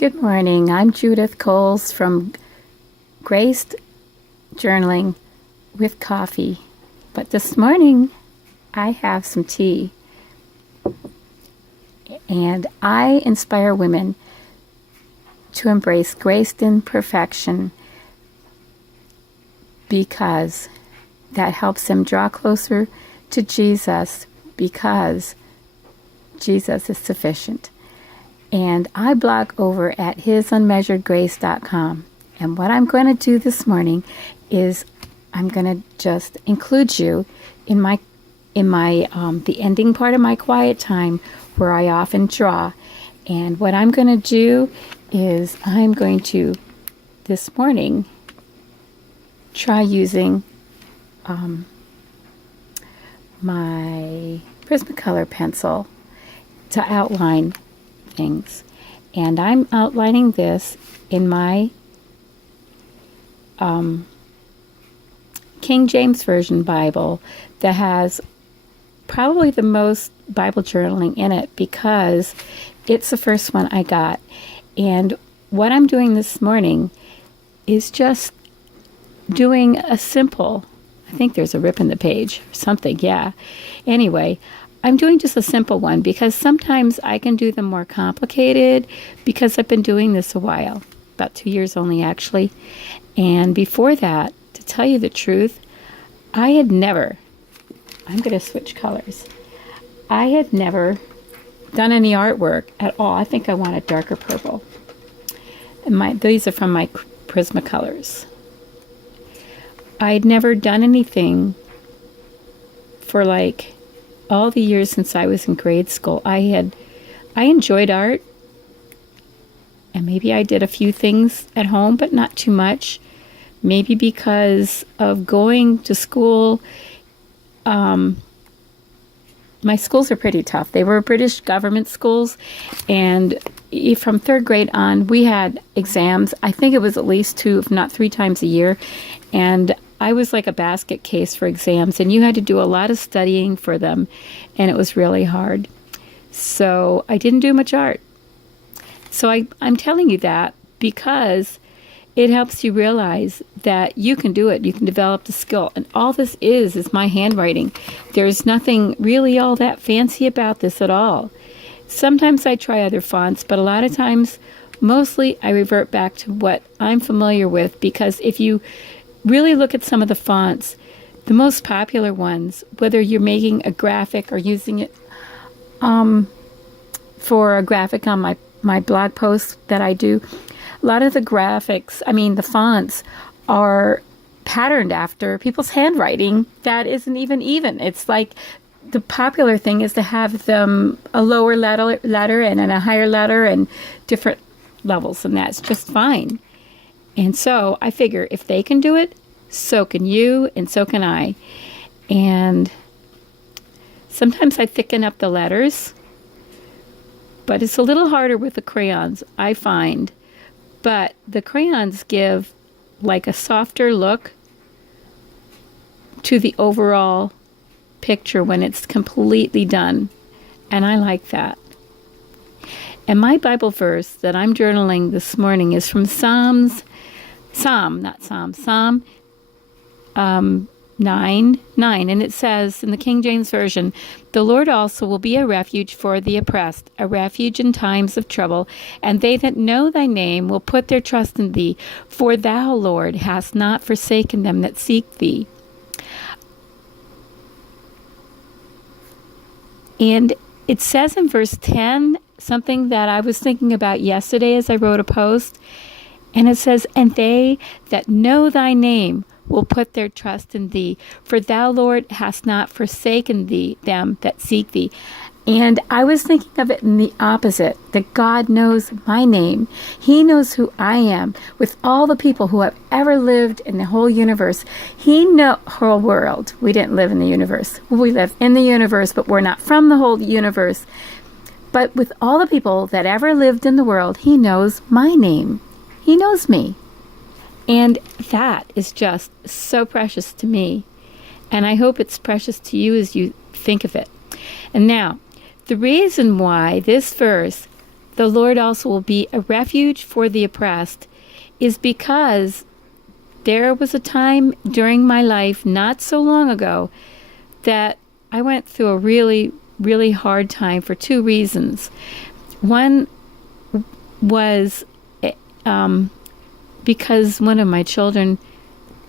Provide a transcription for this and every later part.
Good morning. I'm Judith Coles from Graced Journaling with Coffee. But this morning, I have some tea. And I inspire women to embrace graced imperfection because that helps them draw closer to Jesus, because Jesus is sufficient. And I blog over at hisunmeasuredgrace.com. And what I'm going to do this morning is I'm going to just include you in the ending part of my quiet time where I often draw. And what I'm going to do is I'm going to this morning try using my Prismacolor pencil to outline things. And I'm outlining this in my King James Version Bible that has probably the most Bible journaling in it because it's the first one I got. And what I'm doing this morning is just doing a simple, I think there's a rip in the page or something, yeah. Anyway, I'm doing just a simple one because sometimes I can do them more complicated because I've been doing this a while, about 2 years only actually. And before that, to tell you the truth, I had never, I'm going to switch colors. I had never done any artwork at all. I think I want a darker purple. And these are from my Prismacolors. I had never done anything for like all the years since I was in grade school. I enjoyed art, and maybe I did a few things at home, but not too much. Maybe because of going to school, my schools are pretty tough. They were British government schools, and from third grade on, we had exams. I think it was at least 2, if not 3 times a year, and I was like a basket case for exams, and you had to do a lot of studying for them, and it was really hard. So I didn't do much art. So I'm telling you that because it helps you realize that you can do it. You can develop the skill. And all this is my handwriting. There's nothing really all that fancy about this at all. Sometimes I try other fonts, but a lot of times, mostly I revert back to what I'm familiar with, because if you really look at some of the fonts, the most popular ones, whether you're making a graphic or using it for a graphic on my blog post that I do, a lot of the graphics, the fonts are patterned after people's handwriting that isn't even. It's like the popular thing is to have them a lower letter and then a higher letter and different levels, and that's just fine. And so I figure if they can do it, so can you, and so can I. And sometimes I thicken up the letters, but it's a little harder with the crayons, I find. But the crayons give like a softer look to the overall picture when it's completely done. And I like that. And my Bible verse that I'm journaling this morning is from Psalm 9:9, and it says in the King James Version, "The Lord also will be a refuge for the oppressed, a refuge in times of trouble, and they that know thy name will put their trust in thee, for thou, Lord, hast not forsaken them that seek thee." And it says in verse 10 something that I was thinking about yesterday as I wrote a post, and it says, "And they that know thy name will put their trust in thee, for thou, Lord, hast not forsaken them that seek thee." And I was thinking of it in the opposite, that God knows my name. He knows who I am. With all the people who have ever lived in the whole universe, He knows whole world. We didn't live in the universe. We live in the universe, but we're not from the whole universe. But with all the people that ever lived in the world, He knows my name. He knows me. And that is just so precious to me. And I hope it's precious to you as you think of it. And now, the reason why this verse the Lord also will be a refuge for the oppressed is because there was a time during my life not so long ago that I went through a really, really hard time for two reasons. One was because one of my children,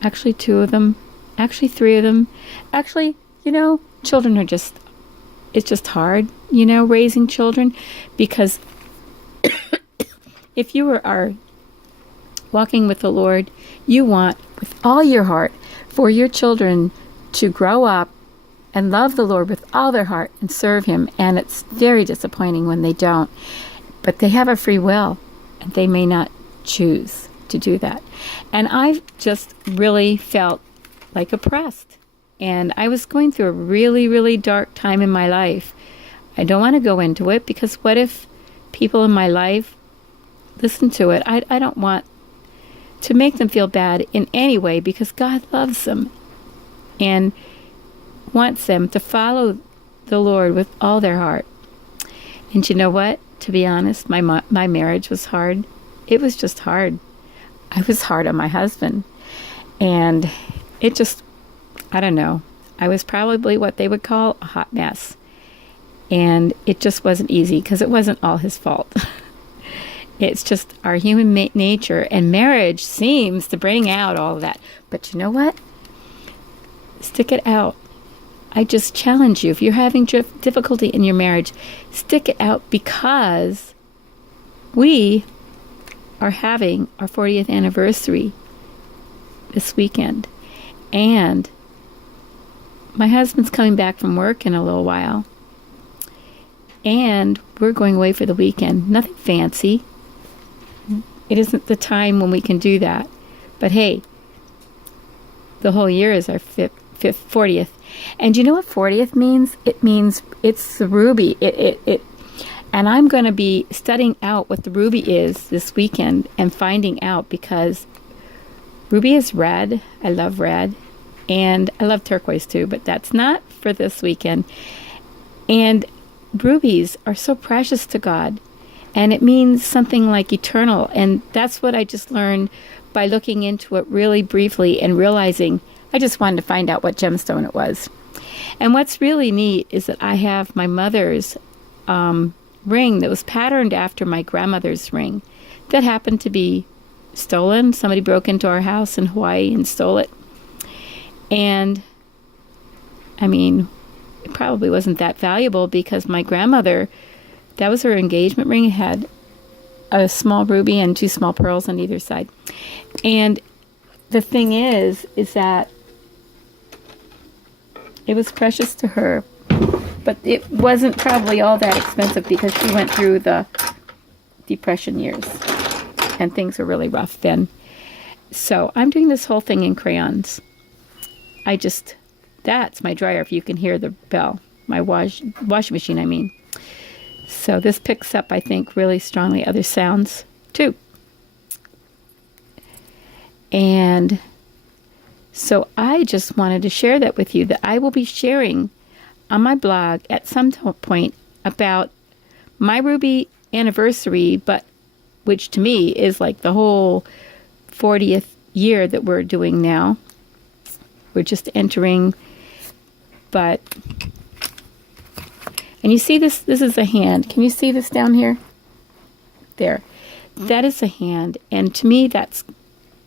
actually two of them, actually three of them, actually, children are it's just hard, raising children, because if you are walking with the Lord, you want with all your heart for your children to grow up and love the Lord with all their heart and serve Him. And it's very disappointing when they don't. But they have a free will, and they may not choose to do that. And I've just really felt like oppressed. And I was going through a really, really dark time in my life. I don't want to go into it, because what if people in my life listen to it? I don't want to make them feel bad in any way, because God loves them and wants them to follow the Lord with all their heart. And you know what? To be honest, my marriage was hard. It was just hard. I was hard on my husband. And it just, I don't know. I was probably what they would call a hot mess. And it just wasn't easy, because it wasn't all his fault. It's just our human nature, and marriage seems to bring out all of that. But you know what? Stick it out. I just challenge you. If you're having difficulty in your marriage, stick it out, because we are having our 40th anniversary this weekend. And my husband's coming back from work in a little while. And we're going away for the weekend. Nothing fancy. It isn't the time when we can do that. But hey, the whole year is our 40th. And you know what 40th means? It means it's the ruby. And I'm going to be studying out what the ruby is this weekend and finding out, because ruby is red. I love red. And I love turquoise too, but that's not for this weekend. And rubies are so precious to God. And it means something like eternal. And that's what I just learned by looking into it really briefly and realizing I just wanted to find out what gemstone it was. And what's really neat is that I have my mother's ring that was patterned after my grandmother's ring that happened to be stolen. Somebody broke into our house in Hawaii and stole it. And, I mean, it probably wasn't that valuable, because my grandmother, that was her engagement ring. It had a small ruby and two small pearls on either side. And the thing is that it was precious to her, but it wasn't probably all that expensive, because she went through the Depression years and things were really rough then. So I'm doing this whole thing in crayons. That's my dryer, if you can hear the bell. My washing machine, I mean. So this picks up, I think, really strongly other sounds too. And so I just wanted to share that with you, that I will be sharing on my blog at some point about my ruby anniversary, but which to me is like the whole 40th year that we're doing now. We're just entering, and you see this is a hand. Can you see this down here? There. That is a hand. And to me, that's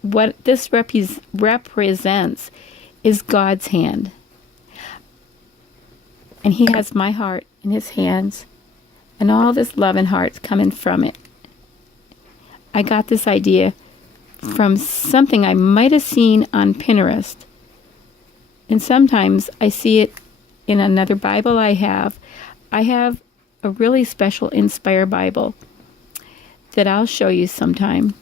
what this represents, is God's hand. And He has my heart in His hands, and all this love and heart's coming from it. I got this idea from something I might have seen on Pinterest. And sometimes I see it in another Bible I have. I have a really special Inspire Bible that I'll show you sometime.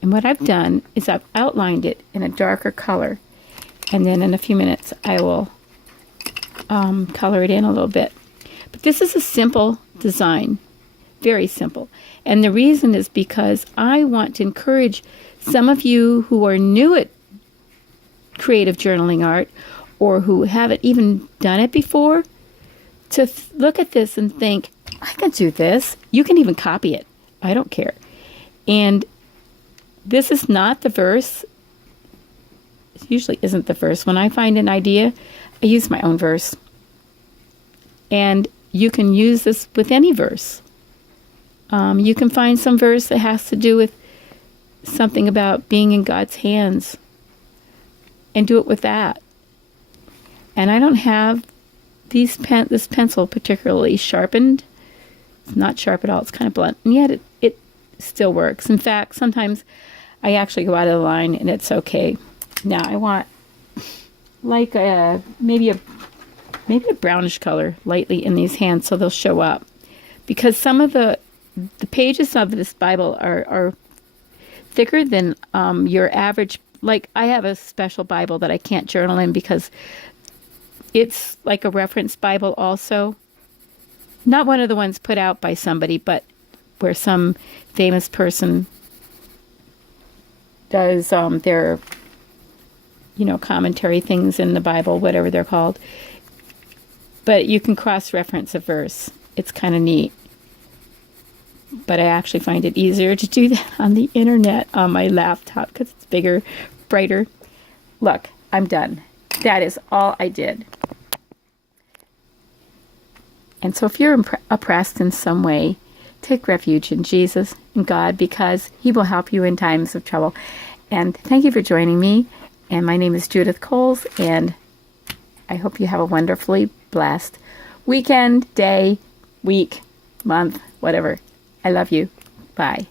And what I've done is I've outlined it in a darker color. And then in a few minutes I will color it in a little bit. But this is a simple design. Very simple. And the reason is because I want to encourage some of you who are new at creative journaling art, or who haven't even done it before, to look at this and think, I can do this. You can even copy it. I don't care. And this is not the verse. It usually isn't the verse. When I find an idea, I use my own verse. And you can use this with any verse. You can find some verse that has to do with something about being in God's hands and do it with that. And I don't have this pencil particularly sharpened. It's not sharp at all. It's kind of blunt. And yet it still works. In fact, sometimes I actually go out of the line and it's okay. Now I want like maybe a brownish color lightly in these hands so they'll show up. Because some of the pages of this Bible are thicker than your average. Like I have a special Bible that I can't journal in because it's like a reference Bible also. Not one of the ones put out by somebody, but where some famous person does their, commentary things in the Bible, whatever they're called. But you can cross-reference a verse. It's kind of neat. But I actually find it easier to do that on the internet on my laptop because it's bigger, brighter. Look, I'm done. That is all I did. And so if you're oppressed in some way, take refuge in Jesus and God because He will help you in times of trouble. And thank you for joining me. And my name is Judith Coles, and I hope you have a wonderfully blessed weekend, day, week, month, whatever. I love you. Bye.